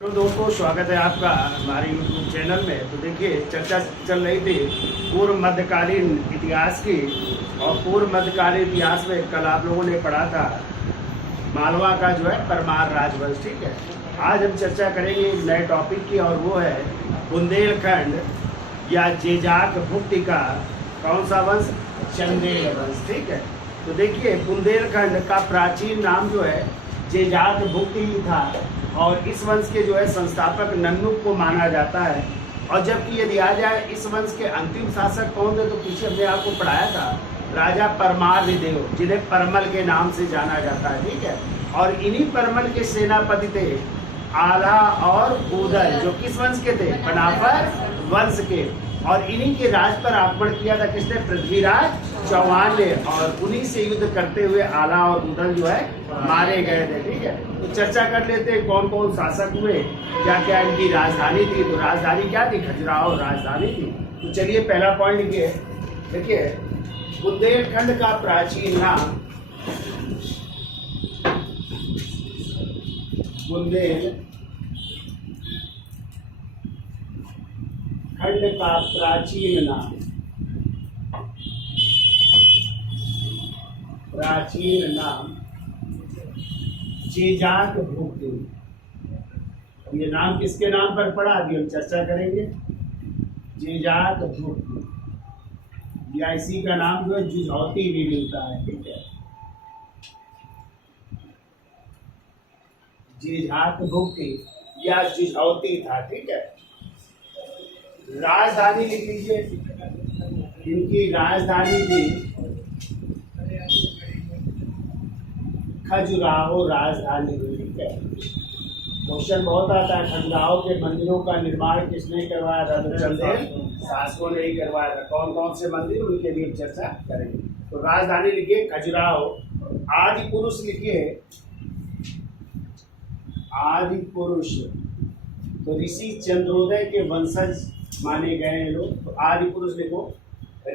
तो दोस्तों, स्वागत है आपका हमारे YouTube चैनल में। तो देखिए, चर्चा चल रही थी पूर्व मध्यकालीन इतिहास की। और पूर्व मध्यकालीन इतिहास में कल आप लोगों ने पढ़ा था मालवा का जो है परमार राजवंश। ठीक है, आज हम चर्चा करेंगे एक नए टॉपिक की, और वो है बुंदेलखंड या जेजाक भुक्ति का कौन सा वंश? चंदेल वंश। ठीक है, तो देखिए, बुंदेलखंड का प्राचीन नाम जो है जेजाक भुक्ति ही था, और इस वंश के जो है संस्थापक नन्नुक को माना जाता है। और जबकि यदि आ जाए इस वंश के अंतिम शासक कौन थे, तो पीछे हमने आपको पढ़ाया था राजा परमार देव, जिन्हें परमल के नाम से जाना जाता है। ठीक है, और इन्हीं परमल के सेनापति थे आला और ऊदल, जो किस वंश के थे? बनाफर वंश के। और इन्हीं के राज पर आक्रमण किया था किसने? पृथ्वीराज चौहान ने। और उन्हीं से युद्ध करते हुए आला और ऊदल जो है मारे गए थे। ठीक है, तो चर्चा कर लेते हैं कौन कौन शासक हुए, क्या क्या इनकी राजधानी थी। तो राजधानी क्या थी? खजुराहो राजधानी थी। तो चलिए, पहला पॉइंट लिखिए। देखिए, बुंदेलखंड का प्राचीन नाम बुंदेलखंड का प्राचीन नाम जेजाक भुक्ति। ये नाम किसके नाम पर पड़ा, अभी हम चर्चा करेंगे। जेजाक भुक्ति या इसी का नाम जो है जुझौती भी मिलता है। ठीक है, जेजाक भुक्ति या जुझौती था। ठीक है, राजधानी लिख लीजिए। इनकी राजधानी थी खजुराहो राजधानी। ठीक है, क्वेश्चन बहुत आता है, खजुराहो के मंदिरों का निर्माण किसने करवाया था? तो चंदेल शासकों ने ही करवाया था। कौन कौन से मंदिर, उनके लिए चर्चा करेंगे। तो राजधानी लिखिए खजुराहो। आदि पुरुष लिखिए आदि पुरुष, तो ऋषि चंद्रोदय के वंशज माने गए हैं लोग। तो आदि पुरुष लिखो,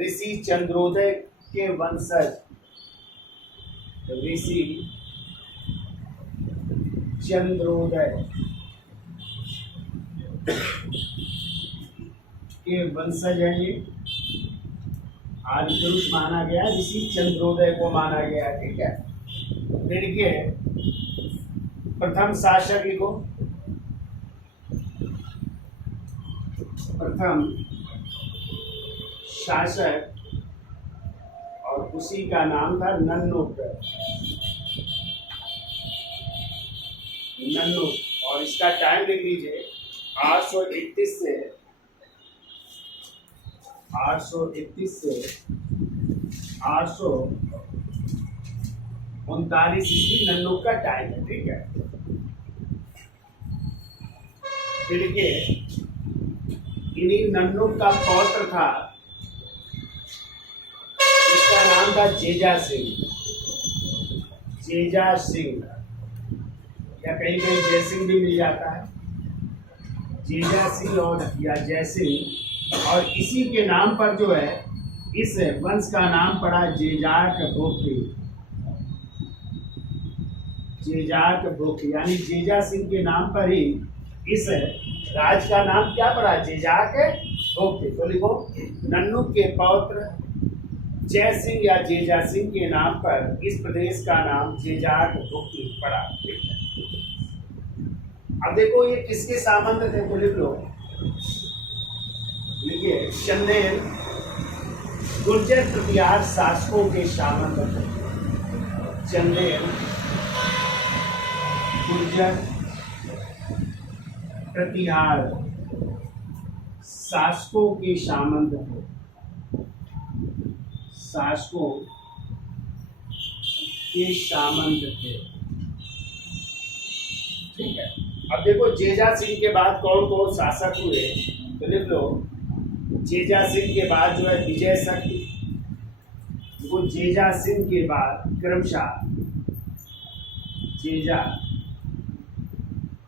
ऋषि चंद्रोदय के वंशज। ऋषि चंद्रोदय के वंशज हैं ये। आदि पुरुष माना गया, ऋषि चंद्रोदय को माना गया। ठीक है, देखिए, प्रथम शासक लिखो। प्रथम शासक, और उसी का नाम था नन्नुक। और इसका टाइम लिख लीजिए 831 से 839 ईस्वी नन्नुक का टाइम है। ठीक है, फिर के इन्हीं नन्नुक का पौत्र था, इसका नाम था जेजा सिंह। जेजा सिंह, या कहीं कहीं जयसिंह भी मिल जाता है। जेजा सिंह और या जयसिंह, और इसी के नाम पर जो है इस वंश का नाम पड़ा जेजाक भुक्ति। जेजाक भुक्ति यानी जेजा सिंह के नाम पर ही इस राज का नाम क्या पड़ा? जेजाक भुक्ति। तो लिखो, नन्नुक के पौत्र जय सिंह या जेजा सिंह के नाम पर इस प्रदेश का नाम जेजाक भुक्ति पड़ा। अब देखो, ये किसके सामंत थे? तो लिख लो, लिखिए, चंदेल गुर्जर प्रतिहार शासकों के सामंत थे। चंदेल गुर्जर प्रतिहार शासकों के सामंत थे। शासकों के सामंत थे। ठीक है, अब देखो, जेजा सिंह के बाद कौन कौन शासक हुए? तो लिख लो, जेजा सिंह के बाद जो है विजय शक्ति। वो जेजा सिंह के बाद क्रमशः जेजा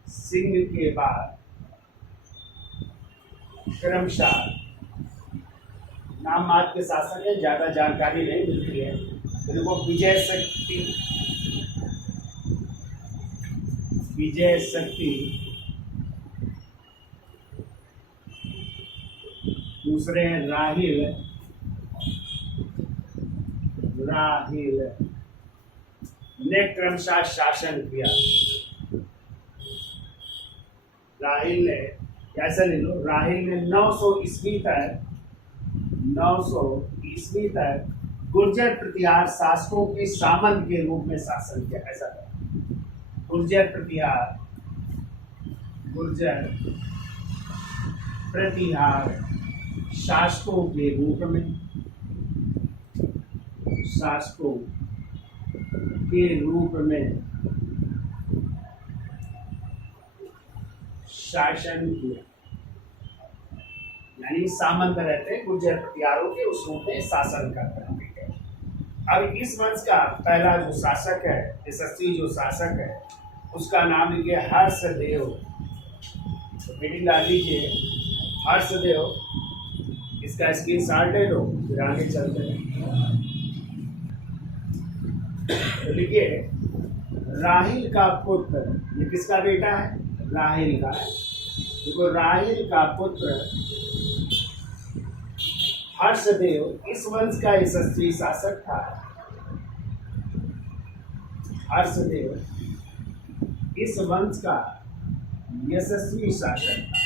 सिंह के बाद क्रमशः, नाम मात्र के शासक है, ज्यादा जानकारी नहीं मिलती है। तो देखो, विजय शक्ति दूसरे हैं राहिल। राहिल ने क्रमशः शासन किया। राहिल ने, कैसे ले लो, राहिल ने 900 ईस्वी तक 900 ईस्वी तक गुर्जर प्रतिहार शासकों के सामंत के रूप में शासन किया। ऐसा गुर्जर प्रतिहार शासकों के रूप में शासन किया। यानी सामंत रहते गुर्जर प्रतिहारों के, उस रूप में शासन करते हैं। अब इस वंश का पहला जो शासक है, यशस्वी जो शासक है, उसका नाम लिखिए हर्षदेव। तो रीडिंग डाल लीजिए हर्षदेव। इसका स्क्रीनशॉट ले लो, फिर आगे चलते हैं। तो लिखिए राहिल का पुत्र, ये किसका बेटा है? राहिल का है। देखो राहिल का पुत्र हर्षदेव इस वंश का यशस्वी शासक था। हर्षदेव इस वंश का यशस्वी शासक था।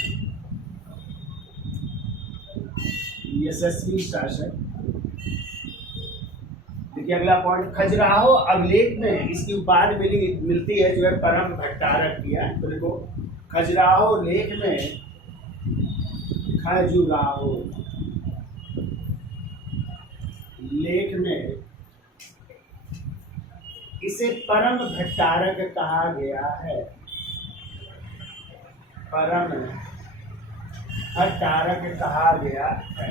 देखिए अगला पॉइंट, खजुराहो अभिलेख में इसकी उपाधि मिलती है जो है परम भट्टारक की है। तो देखो खजुराहो लेख में, खजुराहो लेख में इसे परम भट्टारक कहा गया है। परम भट्टारक कहा गया है।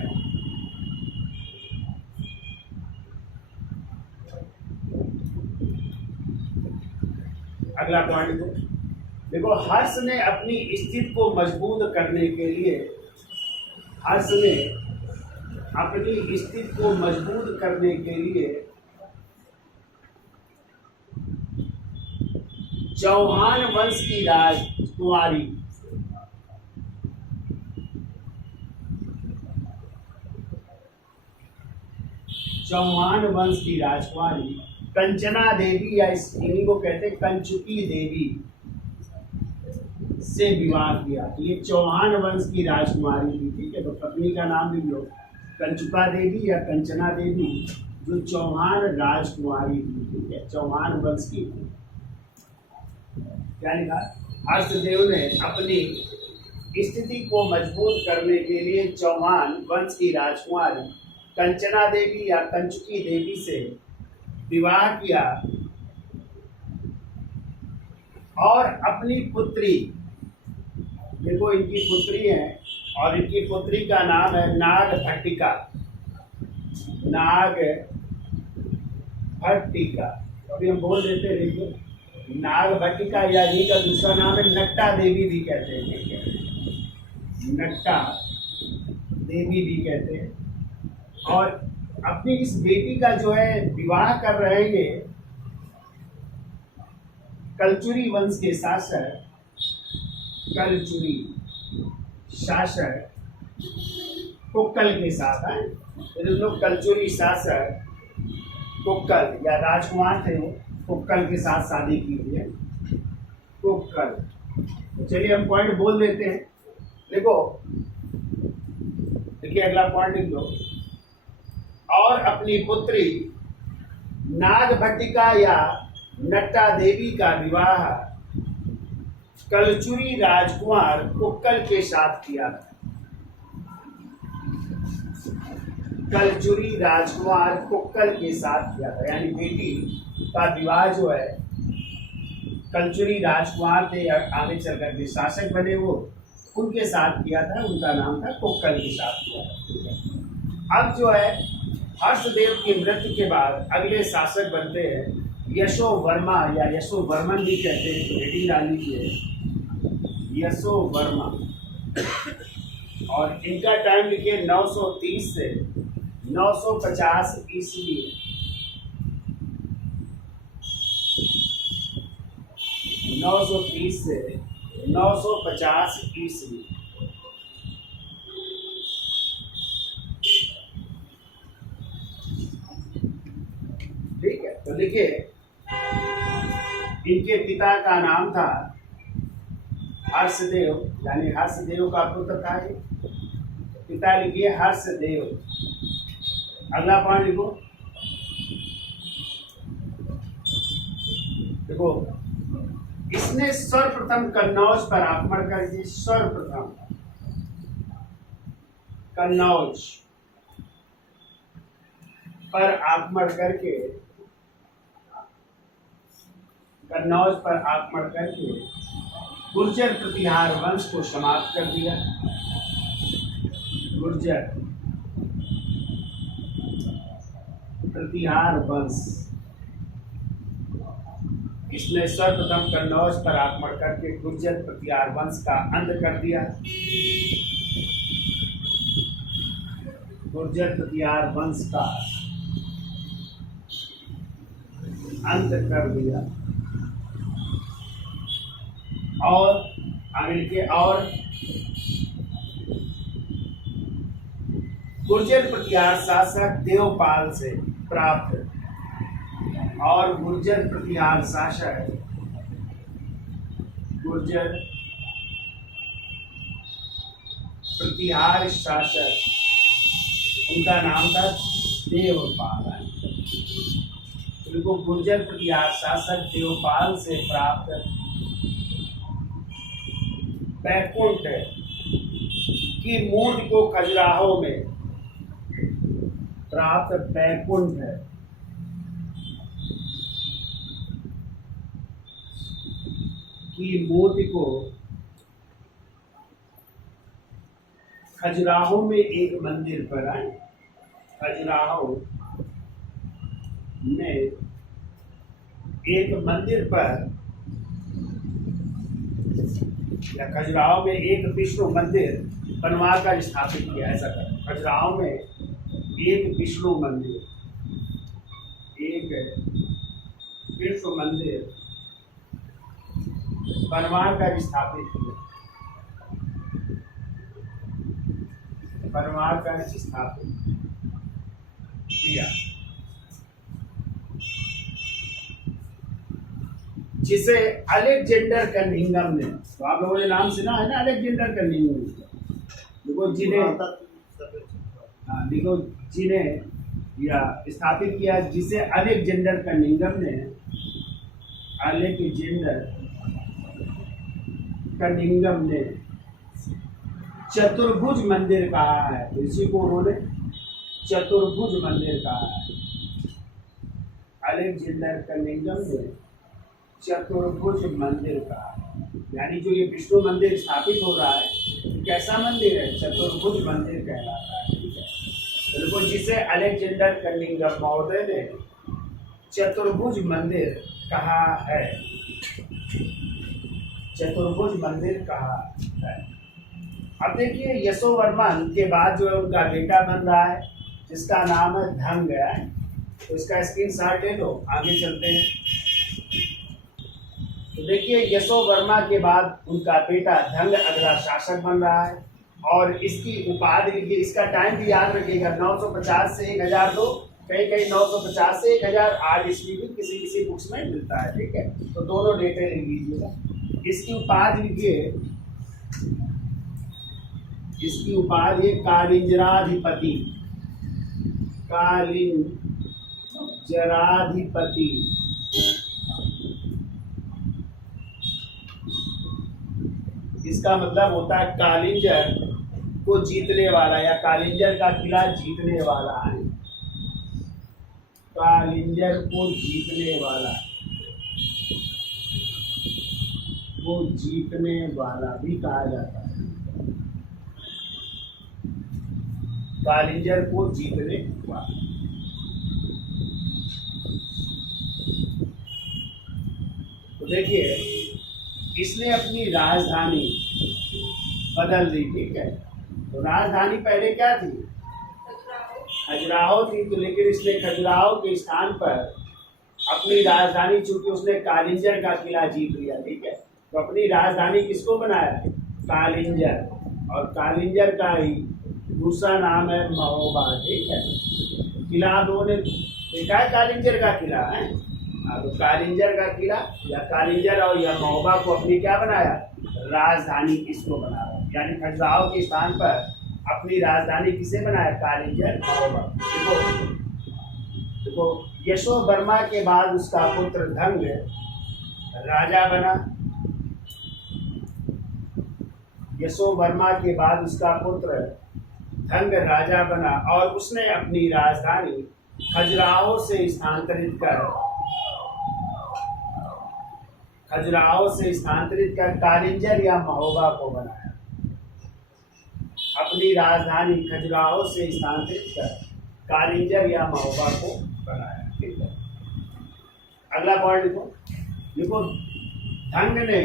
अगला पॉइंट देखो, हर्ष ने अपनी स्थिति को मजबूत करने के लिए, हर्ष ने अपनी स्थिति को मजबूत करने के लिए चौहान वंश की राजकुमारी कंचना देवी, या इन्हीं को कहते हैं कंचुकी देवी, से विवाह किया। तो ये चौहान वंश की राजकुमारी थी, ठीक है। तो पत्नी का नाम लिख लो, कंचुका देवी या कंचना देवी, जो चौहान राजकुमारी थी, ठीक है, चौहान वंश की। क्या लिखा? हर्षदेव ने अपनी स्थिति को मजबूत करने के लिए चौहान वंश की राजकुमारी कंचना देवी या कंचुकी देवी से विवाह किया और अपनी पुत्री, देखो इनकी पुत्री है, और इनकी पुत्री का नाम है नागभट्टिका। अभी हम बोल देते हैं, देखिए नागभट्टिका, या इनका दूसरा नाम है नट्टा देवी भी कहते हैं, ठीक है, नट्टा देवी भी कहते हैं। और अपनी इस बेटी का जो है विवाह कर रहे हैं ये कलचुरी वंश के शासक, कुक्कल के साथ है। तो लोग कलचुरी शासक कुक्कल या राजकुमार थे, कुक्कल के साथ शादी की थी है, कुक्कल। तो चलिए हम पॉइंट बोल देते हैं। देखो देखिए अगला पॉइंट लिख लो, और अपनी पुत्री नागभट्टिका या नट्टा देवी का विवाह कलचुरी राजकुमार कुक्कल के साथ किया था। कलचुरी राजकुमार कुक्कल के साथ किया था, यानी बेटी का विवाह जो है कलचुरी राजकुमार थे, आगे चलकर के शासक बने वो, उनके साथ किया था। उनका नाम था कुक्कल के साथ किया था। अब जो है हर्षदेव की मृत्यु के बाद अगले शासक बनते हैं यशोवर्मा, या यशोवर्मन भी कहते हैं। तो रेटिंग डाल लीजिए यशोवर्मा, और इनका टाइम लिखिए 930 से 950 ईस्वी। 930 से 950 ईस्वी। तो देखिए इनके पिता का नाम था हर्षदेव, यानी हर्षदेव का पुत्र था ये। पिता लिखिए हर्षदेव। अगला पॉइंट लिखो, देखो इसने सर्वप्रथम कन्नौज पर आक्रमण कर दिया। सर्वप्रथम कन्नौज पर आक्रमण करके, कन्नौज पर आक्रमण करके गुर्जर प्रतिहार वंश को समाप्त कर दिया। गुर्जर प्रतिहार वंश, इसने सर्वप्रथम कन्नौज पर आक्रमण करके गुर्जर प्रतिहार वंश का अंत कर दिया। गुर्जर प्रतिहार वंश का अंत कर दिया। और आगे के और गुर्जर प्रतिहार शासक देवपाल से प्राप्त, और गुर्जर प्रतिहार शासक, गुर्जर प्रतिहार शासक, उनका नाम था देवपाल। उनको गुर्जर प्रतिहार शासक देवपाल से प्राप्त बैकुंठ की मूर्ति को खजुराहो में प्राप्त, बैकुंठ की मूर्ति को खजुराहो में एक मंदिर पर आए। खजुराहो में एक मंदिर पर, या खजुराहो में एक विष्णु मंदिर बनवाकर स्थापित किया। ऐसा कर खजुराहो में एक विष्णु मंदिर, एक विष्णु मंदिर बनवाकर स्थापित किया। बनवाकर स्थापित किया, जिसे अलेक्जेंडर कनिंघम ने, तो आप लोगों ने नाम सुना है ना अलेक्जेंडर कनिंघम, देखो जिन्हें या स्थापित किया, जिसे अलेक्जेंडर कनिंघम ने, अलेक्जेंडर कनिंघम ने चतुर्भुज मंदिर कहा है। तो इसी को उन्होंने चतुर्भुज मंदिर कहा है। अलेक्जेंडर कनिंघम ने चतुर्भुज मंदिर का, यानी जो ये विष्णु मंदिर स्थापित हो रहा है तो कैसा मंदिर है? चतुर्भुज मंदिर कहलाता है। ठीक है, बिल्कुल, जिसे अलेक्जेंडर कनिंघम महोदय ने चतुर्भुज मंदिर कहा है। चतुर्भुज मंदिर कहा है। अब देखिए यशोवर्मन के बाद जो है उनका बेटा बन रहा है, जिसका नाम है धंग है। तो इसका स्क्रीनशॉट ले लो, आगे चलते हैं। तो देखिए यशोवर्मा के बाद उनका बेटा धंग अगला शासक बन रहा है, और इसकी उपाधि लिखिए, इसका टाइम भी याद रखिएगा, 950 से 1002, कहीं कहीं 950 से 1008 ईस्वी भी किसी किसी बुक्स में मिलता है। ठीक है, तो दोनों डेटे लिख लीजिएगा। इसकी उपाधि लिखिए, इसकी उपाधि कालिंजराधिपति, कालिंजराधिपति। इसका मतलब होता है कालिंजर को जीतने वाला, या कालिंजर का किला जीतने वाला है। कालिंजर को जीतने वाला, को जीतने वाला भी कहा जाता है। कालिंजर को जीतने वाला। तो देखिए इसने अपनी राजधानी बदल दी। ठीक है, तो राजधानी पहले क्या थी? खजुराहो थी। तो लेकिन इसने खजुराहो के स्थान पर अपनी राजधानी, चूंकि उसने कालिंजर का किला जीत लिया, ठीक है, तो अपनी राजधानी किसको बनाया? कालिंजर। और कालिंजर का ही दूसरा नाम है महोबा। ठीक है, किला लोगों ने देखा है कालिंजर का किला है। हाँ, तो कालिंजर का किला या कालिंजर और या महोबा को अपनी क्या बनाया, राजधानी किसको बनाया, यानी खजुराहो के स्थान पर अपनी राजधानी किसे बनाया, कालिंजर महोबा। देखो देखो यशो वर्मा के बाद उसका पुत्र धंग राजा बना। यशो वर्मा के बाद उसका पुत्र धंग राजा बना और उसने अपनी राजधानी खजुराहो से स्थानांतरित कर कालिंजर या महोबा को बनाया। अपनी राजधानी खजुराहो से स्थानांतरित कर कालिंजर या महोबा को बनाया। ठीक है, अगला पॉइंट देखो धंग ने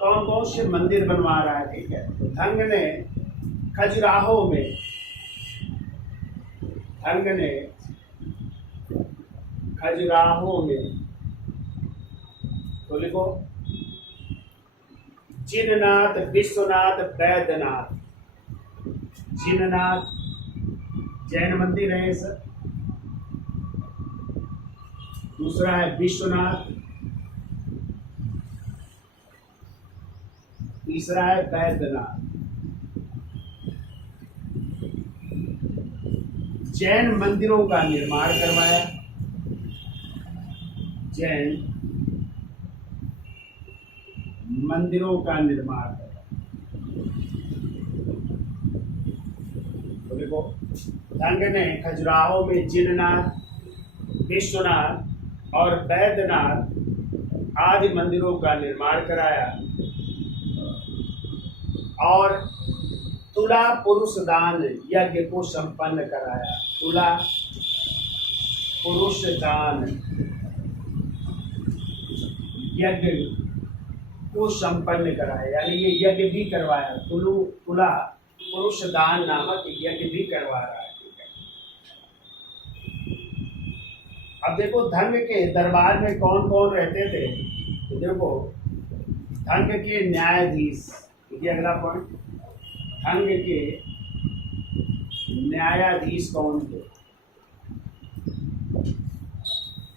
कौन कौन से मंदिर बनवा रहा है। ठीक है, तो धंग ने खजुराहो में तो लिखो जिननाथ, विश्वनाथ, वैद्यनाथ। जिननाथ जैन मंदिर है सर, दूसरा है विश्वनाथ, तीसरा है वैद्यनाथ। जैन मंदिरों का निर्माण करवाया। जैन मंदिरों का निर्माण करवाया। तो देखो धंग ने खजुराहो में जिननाथ, विश्वनाथ और वैद्यनाथ आदि मंदिरों का निर्माण कराया और तुला पुरुष दान यज्ञ को संपन्न कराया। तुला पुरुष दान यज्ञ को संपन्न कराया, यानी ये यज्ञ भी करवाया। तुला पुरुष दान नामक यज्ञ भी करवा रहा है। अब देखो धंग के दरबार में कौन कौन रहते थे। तो देखो धंग के न्यायाधीश, ये अगला पॉइंट, धंग के न्यायाधीश कौन थे।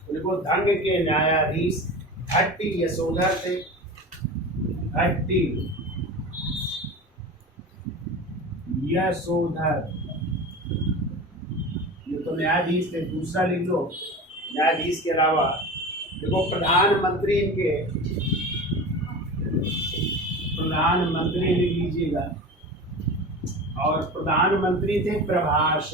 तो देखो धंग के न्यायाधीश भट्टी यशोधर थे। भट्टी यशोधर, ये तो न्यायाधीश थे। दूसरा लिख लो, न्यायाधीश के अलावा देखो प्रधानमंत्री लिख लीजिएगा, और प्रधानमंत्री थे प्रभाष।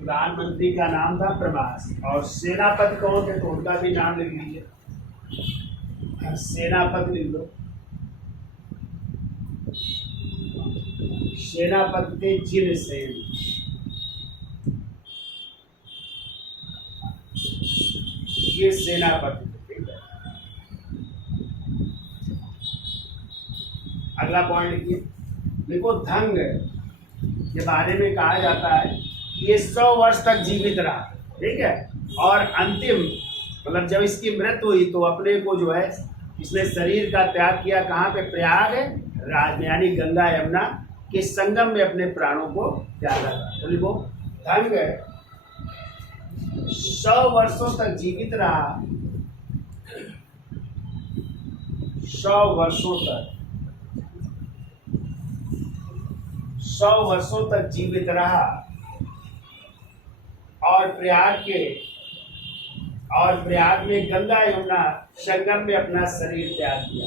प्रधानमंत्री का नाम था प्रभाष। और सेनापति कौन थे, तो उनका भी नाम लिख लीजिए, सेनापति लिख लो। सेनापति थे जिनसेन। ये सेनापति थे। ठीक है, अगला पॉइंट लिखिए। देखो धंग के बारे में कहा जाता है कि ये 100 वर्ष तक जीवित रहा। ठीक है, और अंतिम मतलब जब इसकी मृत्यु हुई तो अपने को जो है इसने शरीर का त्याग किया। कहाँ पे, प्रयाग राज में, यानी गंगा यमुना के संगम में अपने प्राणों को त्यागा था। तो लिखो धंग 100 वर्षों तक जीवित रहा। 100 वर्षों तक जीवित रहा और प्रयाग में गंगा यमुना संगम में अपना शरीर त्याग किया।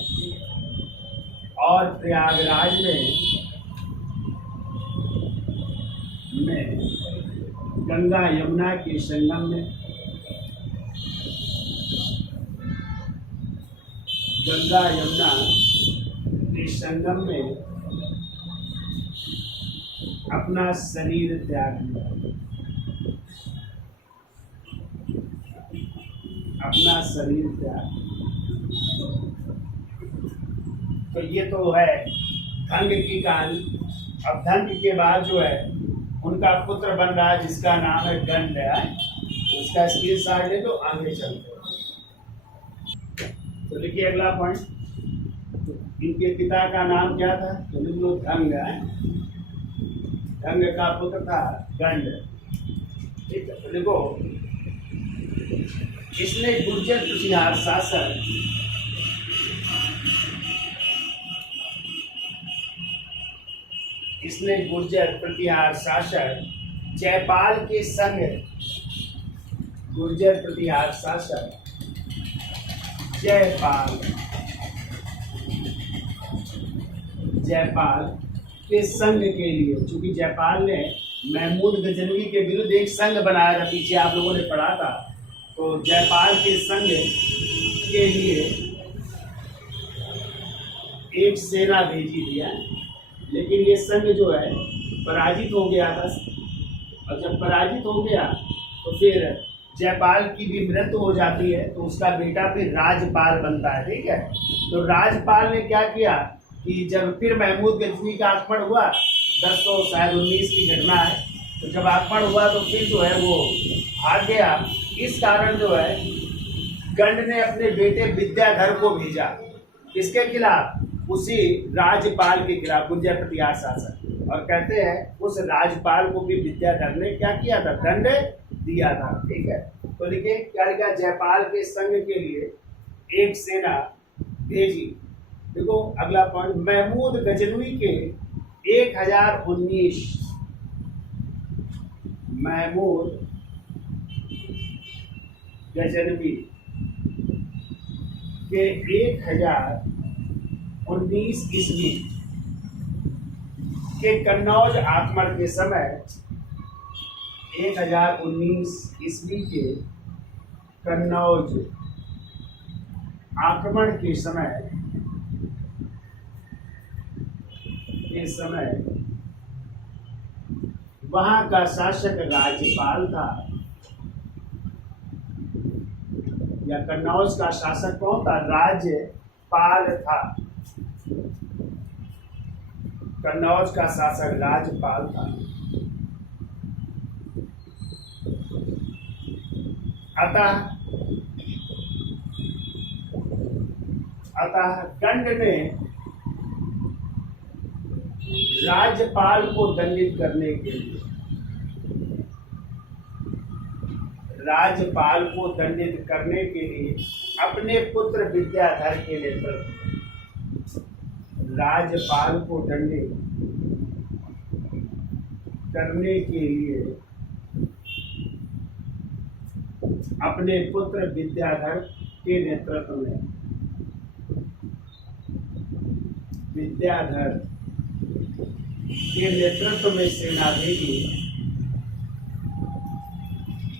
और प्रयागराज में गंगा यमुना के संगम में अपना शरीर त्याग किया। अपना शरीर त्याग। तो ये तो है धंग की कहानी। अब धंग के बाद जो है उनका पुत्र बन रहा है जिसका नाम है गंड है। उसका स्क्रीनशॉट ले लो, आगे चलते। तो लिखिए अगला पॉइंट, इनके पिता का नाम क्या था, तो लिख लो धंग है। गंग का पुत्र था गंड। ठीक है, तो देखो इसने गुर्जर प्रतिहार शासक इसने गुर्जर प्रतिहार शासक जयपाल के संग गुर्जर प्रतिहार शासक जयपाल के संग के लिए, चूंकि जयपाल ने महमूद गजनवी के विरुद्ध एक संघ बनाया था, पीछे आप लोगों ने पढ़ा था, तो जयपाल के संग के लिए एक सेना भेजी दिया, लेकिन ये संघ जो है पराजित हो गया था। और जब पराजित हो गया तो फिर जयपाल की भी मृत्यु हो जाती है, तो उसका बेटा फिर राजपाल बनता है। ठीक है, तो राजपाल ने क्या किया कि जब फिर महमूद गजनी का आक्रमण हुआ, 1019 की घटना है, तो जब आक्रमण हुआ तो फिर जो है वो भाग गया। इस कारण जो है गंड ने अपने बेटे विद्याधर को भेजा, किसके खिलाफ? उसी राजपाल के खिलाफ, गुर्जर प्रतिहार शासक। और कहते हैं उस राजपाल को भी विद्याधर ने क्या किया था? दंड दिया था। ठीक है, तो देखिए क्या लिखा, जयपाल के संग के लिए एक सेना भेजी। देखो अगला पॉइंट, महमूद गजनवी के 1019 महमूद गजनवी के 1019 ईस्वी के कन्नौज आक्रमण के समय, 1019 ईस्वी के कन्नौज आक्रमण के समय वहां का शासक राज्यपाल था, या कन्नौज का शासक कौन था? राज्यपाल था। कन्नौज का शासक राज्यपाल था। अतः गंड ने राज्यपाल को दंडित करने के लिए, अपने पुत्र विद्याधर के नेतृत्व, राज्यपाल को दंडित करने के लिए अपने पुत्र विद्याधर के नेतृत्व में, सेना भेजी।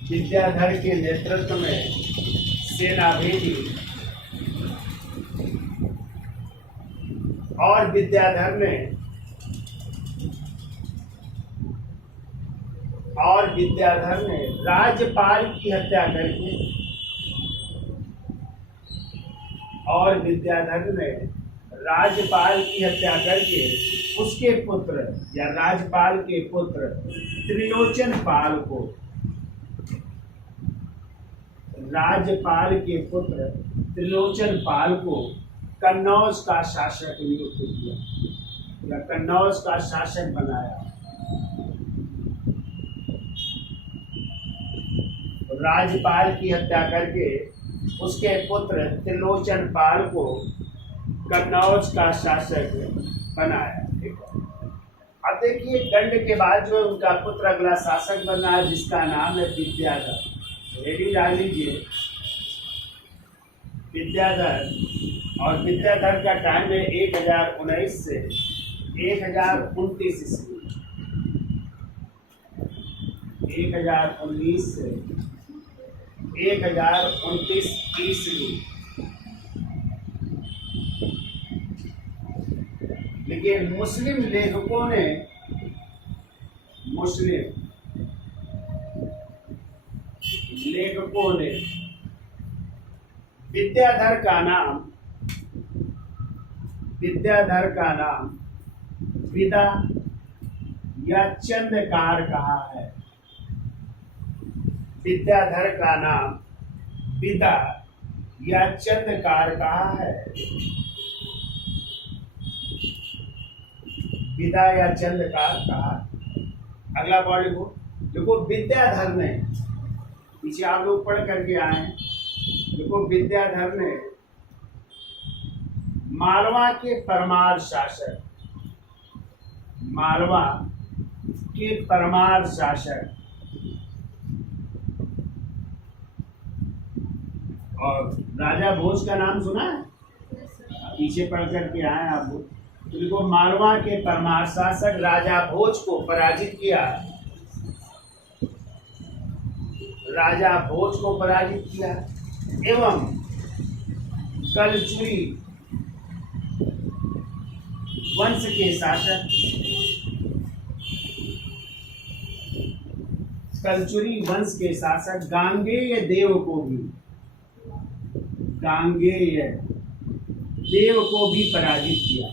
विद्याधर के नेतृत्व में सेना भेजी और विद्याधर ने राज्यपाल की हत्या करके उसके पुत्र या राजपाल के पुत्र त्रिलोचन पाल को कन्नौज का शासक नियुक्त किया या कन्नौज का शासक बनाया। राज्यपाल की हत्या करके उसके पुत्र त्रिलोचन पाल को कन्नौज का शासक बनाया। ठीक है, अब देखिए गंड के बाद जो उनका पुत्र अगला शासक बना है, जिसका नाम है विद्याधर। हेडिंग डाल लीजिए विद्याधर, और विद्याधर का टाइम है 1019 से 1029 ईस्वी। 1019 से 1029 ईस्वी। लेकिन मुस्लिम लेखकों ने विद्याधर का नाम विदा या चंद्रकार कहा है। विद्याधर का नाम विदा या चंद्रकार कहा है। विदा या चंद्रकार कहा। अगला पॉइंट लिखो, देखो विद्याधर ने, पीछे आप लोग पढ़ करके आए हैं, देखो विद्याधर ने मालवा के परमार शासक, मालवा के परमार शासक और राजा भोज का नाम सुना है, पीछे पढ़ करके आए आप लोग। तो देखो मालवा के परमार शासक राजा भोज को पराजित किया, राजा भोज को पराजित किया एवं कलचुरी वंश के शासक, कलचुरी वंश के शासक गांगेय देव को भी, गांगेय देव को भी पराजित किया।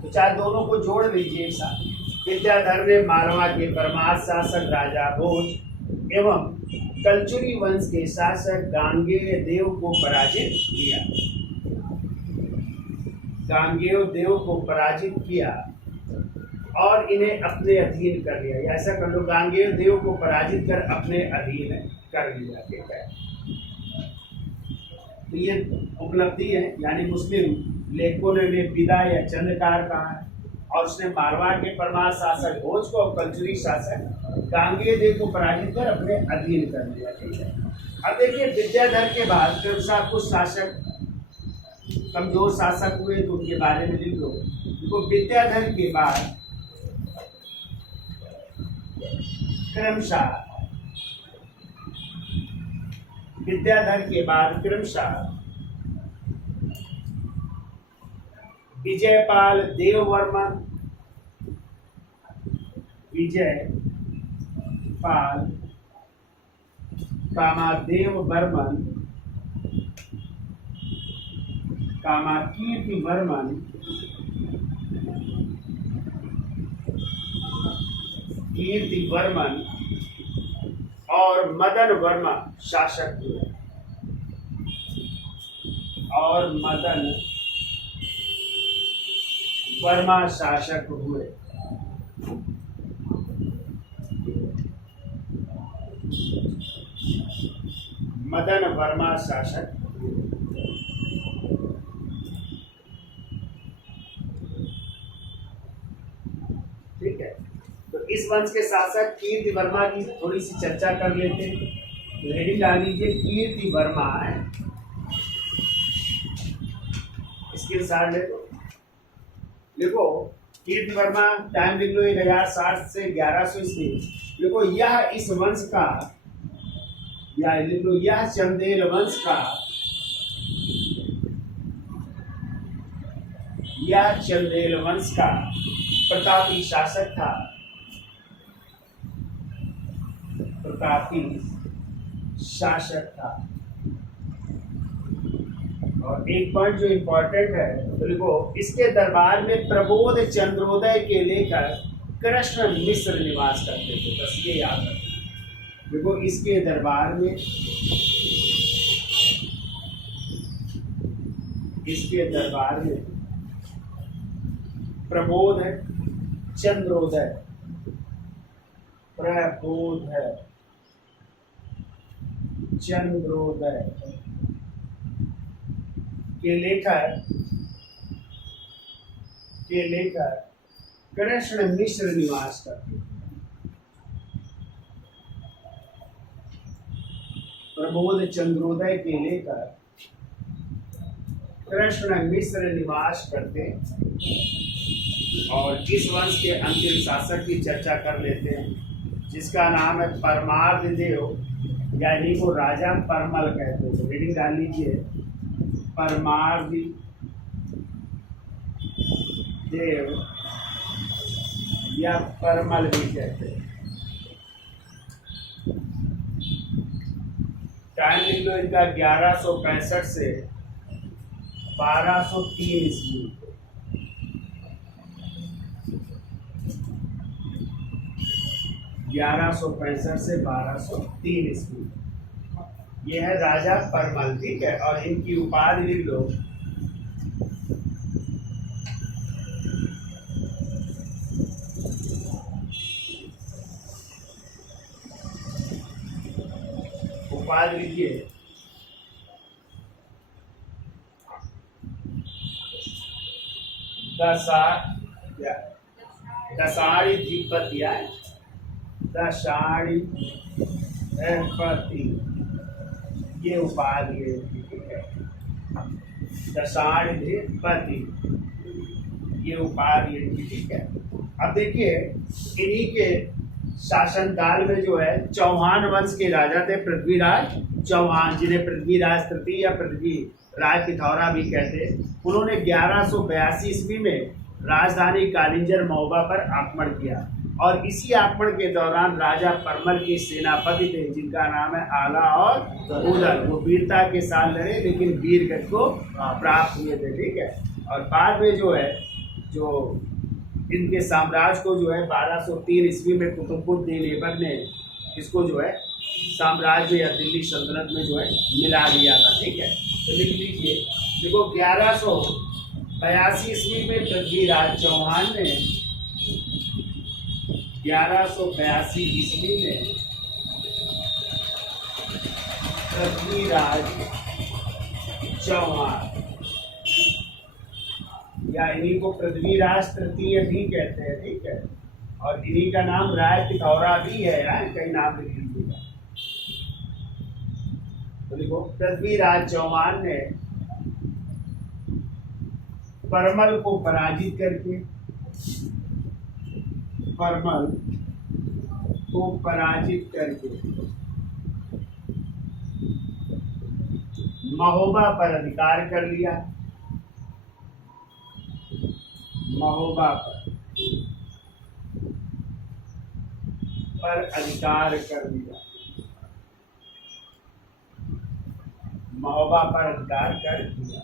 तो चाहे दोनों को जोड़ लीजिए एक साथ। विद्याधर ने मालवा के परमार शासक राजा भोज एवं कलचुरी वंश के शासक गांगेय देव को पराजित किया, गांगेय देव को पराजित किया और इन्हें अपने अधीन कर लिया। या ऐसा कर लो, गांगेय देव को पराजित कर अपने अधीन कर लिया। ठीक है, तो ये उपलब्धि है, यानी मुस्लिम लेखकों ने विदा या चंद्रकार कहा है, और उसने मालवा के परमार शासक भोज को और कलचुरी शासक गांगेय देव को पराजित कर अपने अधीन कर लिया। ठीक है, अब देखिए विद्याधर के बाद क्रमशः कुछ शासक कमजोर शासक हुए, तो उनके बारे में लिख लो। देखो विद्याधर के बाद क्रमशः, विद्याधर के बाद क्रमशः विजयपाल देववर्मन, विजयपाल कामादेव वर्मन, कामाकीर्ति वर्मन, कीर्ति वर्मन और मदन वर्मा शासक हुए, और मदन वर्मा शासक हुए। मदन वर्मा शासक। ठीक है, तो इस वंश के शासक कीर्ति वर्मा की थोड़ी सी चर्चा कर लेते हैं। तो हेडिंग डाल लीजिए कीर्ति वर्मा है, इसके साथ देखो कीर्ति वर्मा, टाइम लिख लो 1060 से 1100 ईस्वी। देखो यह इस वंश का, या लिख लो यह चंदेल वंश का, यह चंदेल वंश का प्रतापी शासक था, प्रतापी शासक था। और एक पॉइंट जो इम्पोर्टेंट है, तो देखो इसके दरबार में प्रबोध चंद्रोदय के लेकर कृष्ण मिश्र निवास करते थे, बस ये याद रखो। देखो इसके दरबार में, इसके दरबार में प्रबोध है, चंद्रोदय, प्रबोध है, चंद्रोदय के लेकर कृष्ण मिश्र निवास करते थे। प्रबोध चंद्रोदय के लेकर कृष्ण मिश्र निवास करते। और इस वंश के अंतिम शासक की चर्चा कर लेते हैं, जिसका नाम है परमार्थ देव, यानी वो राजा परमल कहते थे। रीडिंग डाल लीजिए, परमार्थ देव या परमल भी कहते हैं। टाइम लिख लो इनका 1165 से 1203 ईस्वी। 1165 से 1203 ईस्वी। ये है राजा परमल, ठीक है। और इनकी उपाधि लिख लो, उपाधि लिखिए। दशाधिपति है, दशाधिपति ये उपाधि है, ठीक है। दशाधिपति ये उपाधि है, ठीक है। अब देखिए इन्हीं के शासनकाल में जो है चौहान वंश के राजा थे पृथ्वीराज चौहान, जिन्हें पृथ्वीराज तृतीय या पृथ्वीराज पिथौरा भी कहते हैं। उन्होंने 1182 ईस्वी में राजधानी कालिंजर महोबा पर आक्रमण किया और इसी आक्रमण के दौरान राजा परमल के सेनापति थे जिनका नाम है आला और उदल। वो वीरता के साथ लड़े लेकिन वीर गति को प्राप्त हुए थे, ठीक है। और बाद में जो है जो इनके साम्राज्य को जो है 1203 ईस्वी में कुतुबुद्दीन ऐबक ने इसको जो है साम्राज्य या दिल्ली सल्तनत में जो है मिला दिया था, ठीक है। तो लिख लीजिए, देखो 1182 ईस्वी में पृथ्वीराज चौहान ने 1182 ईस्वी में पृथ्वीराज चौहान या इन्हीं को पृथ्वीराज तृतीय भी कहते हैं, ठीक है। और इन्हीं का नाम राय पिथौरा भी है, कई नाम लिख लीजिएगा। तो देखो पृथ्वीराज चौहान ने परमल को पराजित करके महोबा पर अधिकार कर लिया। महोबा पर अधिकार कर लिया। महोबा पर अधिकार कर दिया।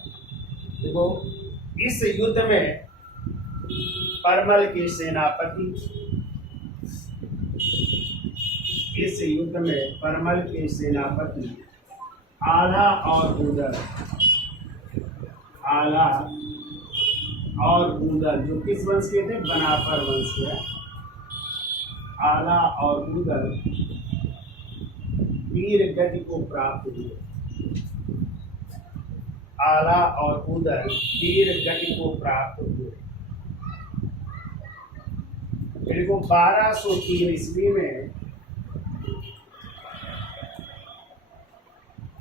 देखो इस युद्ध में परमल के सेनापति आला और उदल जो किस वंश के थे, बनाफर वंश के। आला और उदल वीर गति को प्राप्त हुए। आला और उदल वीर गति को प्राप्त हुए। देखो 1203 ईस्वी में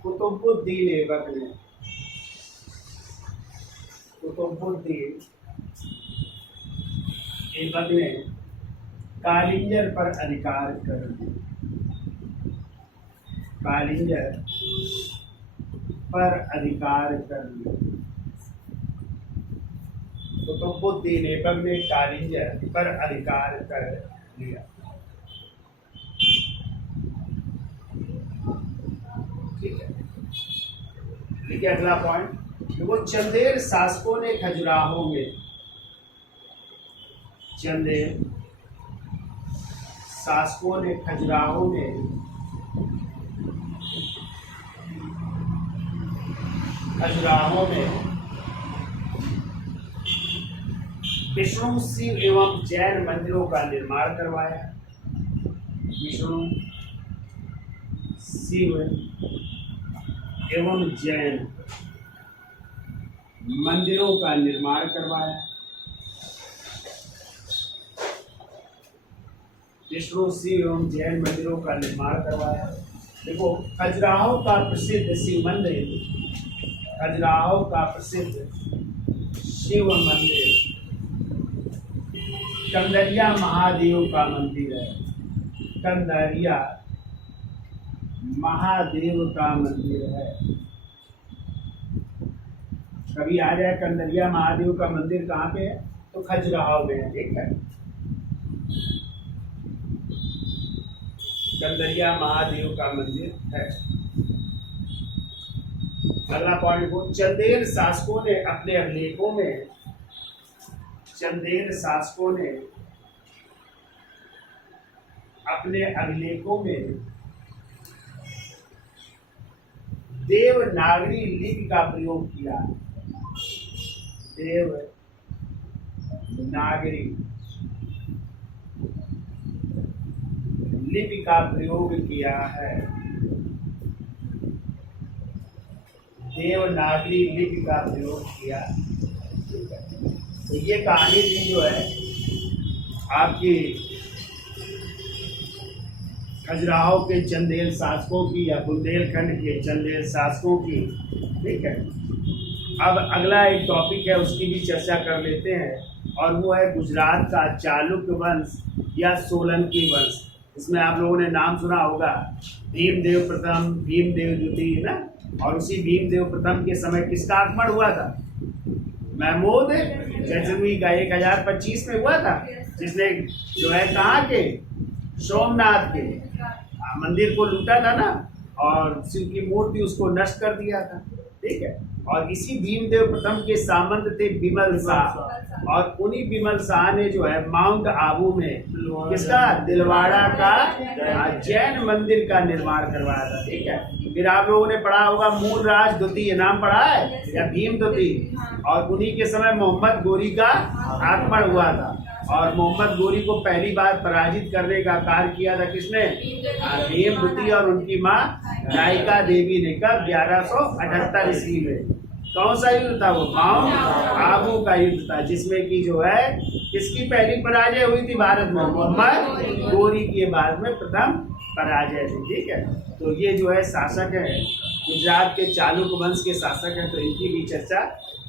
कुतुबुद्दीन ऐबक ने कालिंजर पर अधिकार कर दिया। कुतुबुद्दीन ऐबक ने कालिंजर पर अधिकार कर लिया। ठीक है, देखिए अगला पॉइंट। देखो चंदेल शासकों ने खजुराहो में विष्णु, शिव एवं जैन मंदिरों का निर्माण करवाया। विष्णु, शिव एवं जैन मंदिरों का निर्माण करवाया। विष्णु, शिव एवं जैन मंदिरों का निर्माण करवाया। देखो खजुराहो का प्रसिद्ध शिव मंदिर, शिव मंदिर कंदरिया महादेव का मंदिर है। कंदरिया महादेव का मंदिर है। कभी आ जाए कंदरिया महादेव का मंदिर कहाँ पे है, तो खजुराहो में है, ठीक है। कंदरिया महादेव का मंदिर है। अगला पॉइंट को चंदेल शासकों ने अपने अभिलेखों में देवनागरी लिपि का प्रयोग किया। देवनागरी लिपि का प्रयोग किया है। देवनागरी लिपि का प्रयोग किया। तो ये कहानी थी जो है आपकी खजुराहो के चंदेल शासकों की या बुंदेलखंड के चंदेल शासकों की। ठीक है, अब अगला एक टॉपिक है, उसकी भी चर्चा कर लेते हैं, और वो है गुजरात का चालुक्य वंश या सोलंकी वंश। इसमें आप लोगों ने नाम सुना होगा, भीमदेव प्रथम, भीमदेव द्वितीय ना। और उसी भीमदेव प्रथम के समय किसका आगमन हुआ था? महमूद गजनवी का 1025 में हुआ था, जिसने जो है कहाँ के, सोमनाथ के मंदिर को लूटा था ना, और शिव की मूर्ति उसको नष्ट कर दिया था। ठीक है, और इसी भीमदेव प्रथम के सामंत थे विमल शाह, और उन्हीं विमल शाह ने जो है माउंट आबू में किसका, दिलवाड़ा का जैन मंदिर का निर्माण करवाया था। ठीक है, फिर आप लोगों ने पढ़ा होगा मूलराज द्वितीय, नाम पढ़ा है या भीम द्वितीय, और उन्हीं के समय मोहम्मद गोरी का आगमन हुआ था, और मोहम्मद गोरी को पहली बार पराजित करने का कार्य किया था किसने, भीम द्वितीय और उनकी माँ नायिका देवी ने। कब? 1178 ईस्वी में। कौन सा युद्ध था वो? माउंट आबू का युद्ध था, जिसमें कि जो है किसकी पहली पराजय हुई थी भारत में, मोहम्मद गोरी के बाद में प्रथम पराजय थी। ठीक है, तो ये जो है शासक है, गुजरात के चालुक्य वंश के शासक हैं, तो इनकी भी चर्चा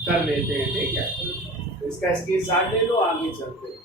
कर लेते हैं। ठीक है, तो इसका स्क्रीनशॉट ले लो, आगे चलते हैं।